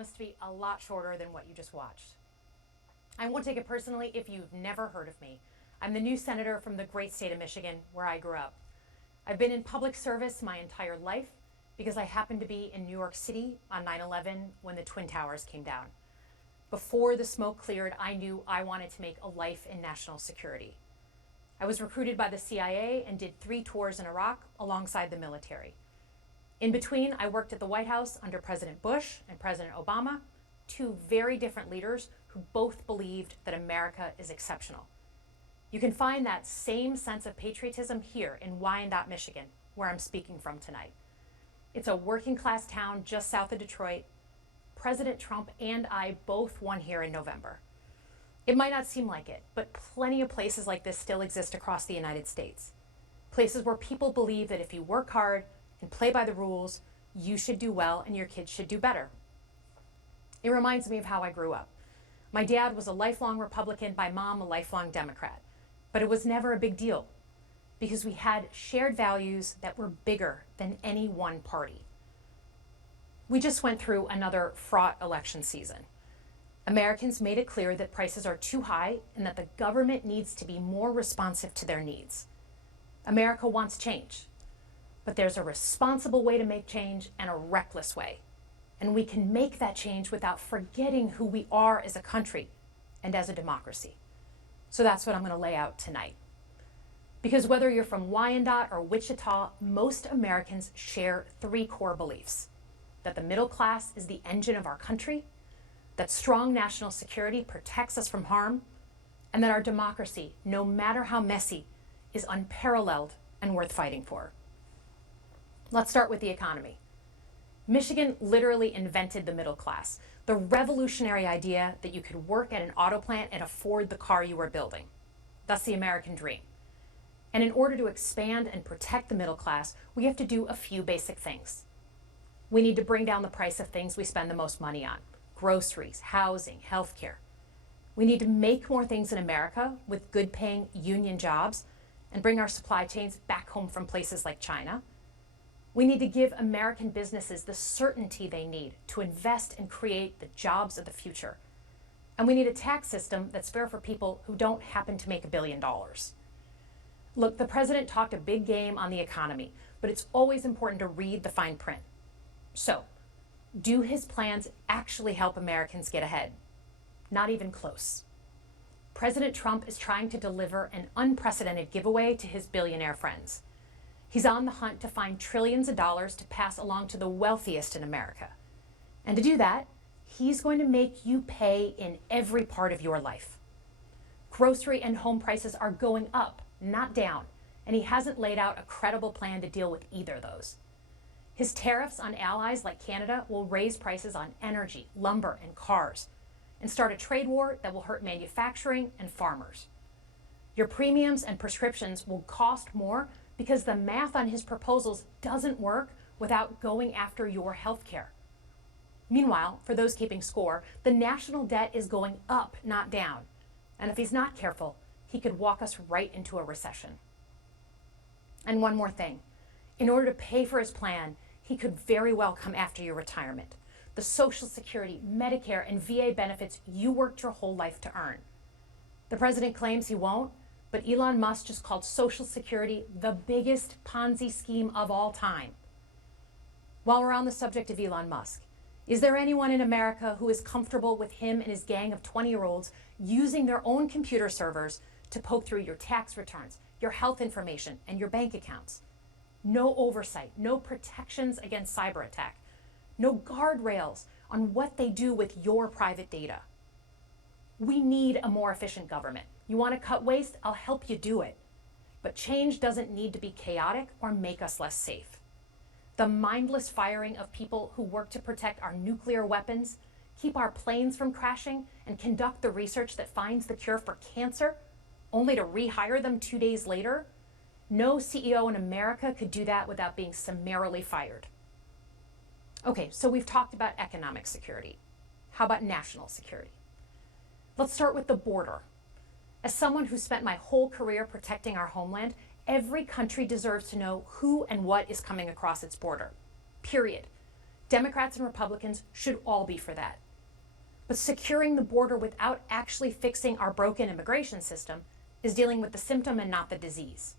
promise to be a lot shorter than what you just watched. I won't take it personally if you've never heard of me. I'm the new senator from the great state of Michigan, where I grew up. I've been in public service my entire life because I happened to be in New York City on 9/11 when the Twin Towers came down. Before the smoke cleared, I knew I wanted to make a life in national security. I was recruited by the CIA and did 3 tours in Iraq alongside the military. In between, I worked at the White House under President Bush and President Obama, 2 very different leaders who both believed that America is exceptional. You can find that same sense of patriotism here in Wyandotte, Michigan, where I'm speaking from tonight. It's a working class town just south of Detroit. President Trump and I both won here in November. It might not seem like it, but plenty of places like this still exist across the United States. Places where people believe that if you work hard and play by the rules, you should do well and your kids should do better. It reminds me of how I grew up. My dad was a lifelong Republican, my mom a lifelong Democrat. But it was never a big deal because we had shared values that were bigger than any one party. We just went through another fraught election season. Americans made it clear that prices are too high and that the government needs to be more responsive to their needs. America wants change, but there's a responsible way to make change and a reckless way. And we can make that change without forgetting who we are as a country and as a democracy. So that's what I'm going to lay out tonight. Because whether you're from Wyandotte or Wichita, most Americans share 3 core beliefs: that the middle class is the engine of our country, that strong national security protects us from harm, and that our democracy, no matter how messy, is unparalleled and worth fighting for. Let's start with the economy. Michigan literally invented the middle class, the revolutionary idea that you could work at an auto plant and afford the car you were building. That's the American dream. And in order to expand and protect the middle class, we have to do a few basic things. We need to bring down the price of things we spend the most money on: groceries, housing, healthcare. We need to make more things in America with good-paying union jobs and bring our supply chains back home from places like China. We need to give American businesses the certainty they need to invest and create the jobs of the future. And we need a tax system that's fair for people who don't happen to make $1 billion. Look, the president talked a big game on the economy, but it's always important to read the fine print. So, do his plans actually help Americans get ahead? Not even close. President Trump is trying to deliver an unprecedented giveaway to his billionaire friends. He's on the hunt to find trillions of dollars to pass along to the wealthiest in America. And to do that, he's going to make you pay in every part of your life. Grocery and home prices are going up, not down, and he hasn't laid out a credible plan to deal with either of those. His tariffs on allies like Canada will raise prices on energy, lumber, and cars, and start a trade war that will hurt manufacturing and farmers. Your premiums and prescriptions will cost more because the math on his proposals doesn't work without going after your health care. Meanwhile, for those keeping score, the national debt is going up, not down. And if he's not careful, he could walk us right into a recession. And one more thing. In order to pay for his plan, he could very well come after your retirement, the Social Security, Medicare, and VA benefits you worked your whole life to earn. The president claims he won't, but Elon Musk just called Social Security the biggest Ponzi scheme of all time. While we're on the subject of Elon Musk, is there anyone in America who is comfortable with him and his gang of 20-year-olds using their own computer servers to poke through your tax returns, your health information, and your bank accounts? No oversight, no protections against cyber attack, no guardrails on what they do with your private data. We need a more efficient government. You want to cut waste? I'll help you do it. But change doesn't need to be chaotic or make us less safe. The mindless firing of people who work to protect our nuclear weapons, keep our planes from crashing, and conduct the research that finds the cure for cancer, only to rehire them 2 days later? No CEO in America could do that without being summarily fired. Okay, so we've talked about economic security. How about national security? Let's start with the border. As someone who spent my whole career protecting our homeland, every country deserves to know who and what is coming across its border. Period. Democrats and Republicans should all be for that. But securing the border without actually fixing our broken immigration system is dealing with the symptom and not the disease.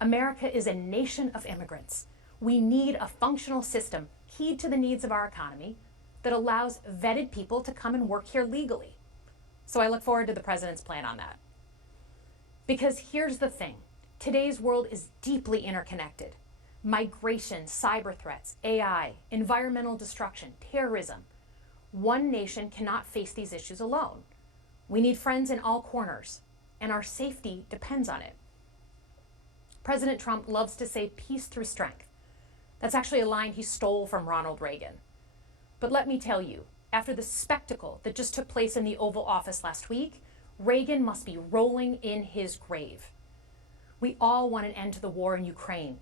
America is a nation of immigrants. We need a functional system keyed to the needs of our economy that allows vetted people to come and work here legally. So I look forward to the president's plan on that. Because here's the thing, today's world is deeply interconnected. Migration, cyber threats, AI, environmental destruction, terrorism. One nation cannot face these issues alone. We need friends in all corners, and our safety depends on it. President Trump loves to say peace through strength. That's actually a line he stole from Ronald Reagan. But let me tell you, after the spectacle that just took place in the Oval Office last week, Reagan must be rolling in his grave. We all want an end to the war in Ukraine,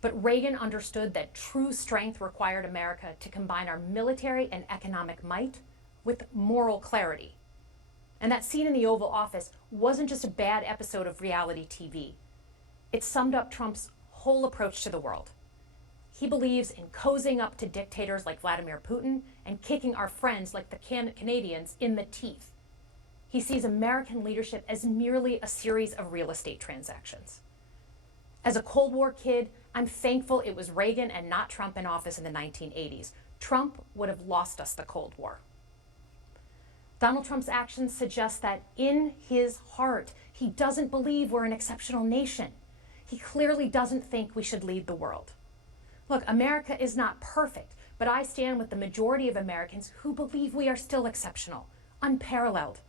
but Reagan understood that true strength required America to combine our military and economic might with moral clarity. And that scene in the Oval Office wasn't just a bad episode of reality TV. It summed up Trump's whole approach to the world. He believes in cozying up to dictators like Vladimir Putin and kicking our friends like the Canadians in the teeth. He sees American leadership as merely a series of real estate transactions. As a Cold War kid, I'm thankful it was Reagan and not Trump in office in the 1980s. Trump would have lost us the Cold War. Donald Trump's actions suggest that in his heart, he doesn't believe we're an exceptional nation. He clearly doesn't think we should lead the world. Look, America is not perfect, but I stand with the majority of Americans who believe we are still exceptional, unparalleled.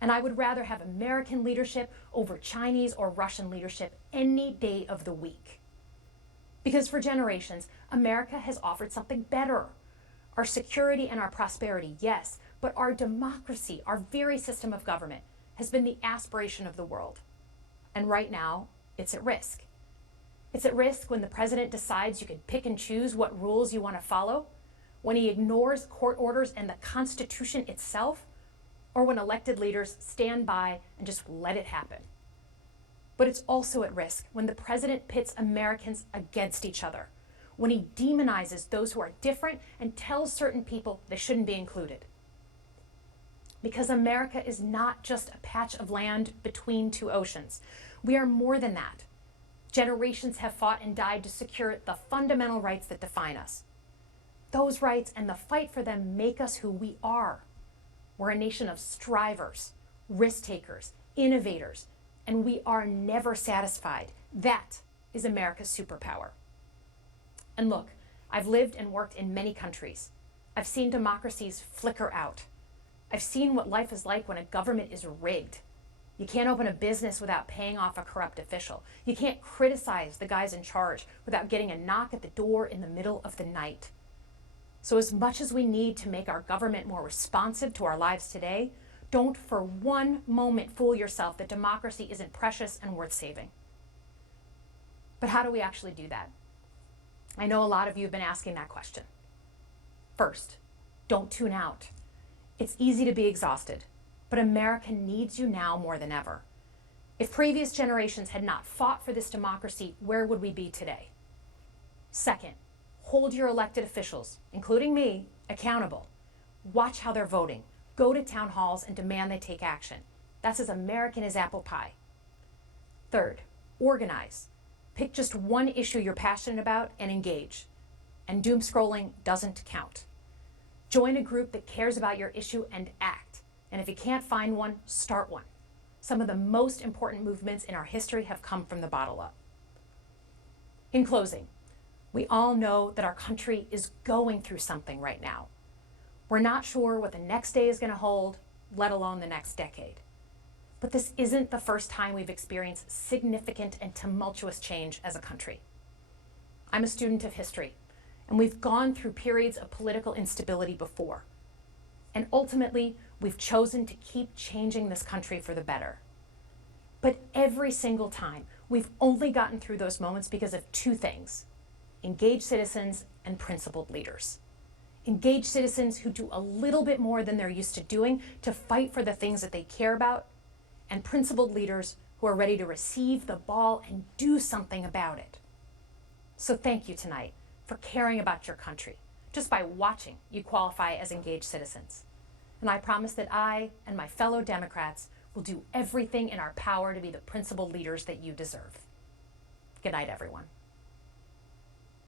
And I would rather have American leadership over Chinese or Russian leadership any day of the week. Because for generations, America has offered something better. Our security and our prosperity, yes, but our democracy, our very system of government, has been the aspiration of the world. And right now, it's at risk. It's at risk when the president decides you can pick and choose what rules you want to follow, when he ignores court orders and the Constitution itself, or when elected leaders stand by and just let it happen. But it's also at risk when the president pits Americans against each other, when he demonizes those who are different and tells certain people they shouldn't be included. Because America is not just a patch of land between two oceans. We are more than that. Generations have fought and died to secure the fundamental rights that define us. Those rights and the fight for them make us who we are. We're a nation of strivers, risk takers, innovators, and we are never satisfied. That is America's superpower. And look, I've lived and worked in many countries. I've seen democracies flicker out. I've seen what life is like when a government is rigged. You can't open a business without paying off a corrupt official. You can't criticize the guys in charge without getting a knock at the door in the middle of the night. So as much as we need to make our government more responsive to our lives today, don't for one moment fool yourself that democracy isn't precious and worth saving. But how do we actually do that? I know a lot of you have been asking that question. First, don't tune out. It's easy to be exhausted, but America needs you now more than ever. If previous generations had not fought for this democracy, where would we be today? Second, hold your elected officials, including me, accountable. Watch how they're voting. Go to town halls and demand they take action. That's as American as apple pie. Third, organize. Pick just one issue you're passionate about and engage. And doom scrolling doesn't count. Join a group that cares about your issue and act. And if you can't find one, start one. Some of the most important movements in our history have come from the bottom up. In closing, we all know that our country is going through something right now. We're not sure what the next day is going to hold, let alone the next decade. But this isn't the first time we've experienced significant and tumultuous change as a country. I'm a student of history, and we've gone through periods of political instability before. And ultimately, we've chosen to keep changing this country for the better. But every single time, we've only gotten through those moments because of two things: engaged citizens and principled leaders. Engaged citizens who do a little bit more than they're used to doing to fight for the things that they care about, and principled leaders who are ready to receive the ball and do something about it. So thank you tonight for caring about your country, Just by watching, you qualify as engaged citizens. And I promise that I and my fellow Democrats will do everything in our power to be the principled leaders that you deserve. Good night, everyone.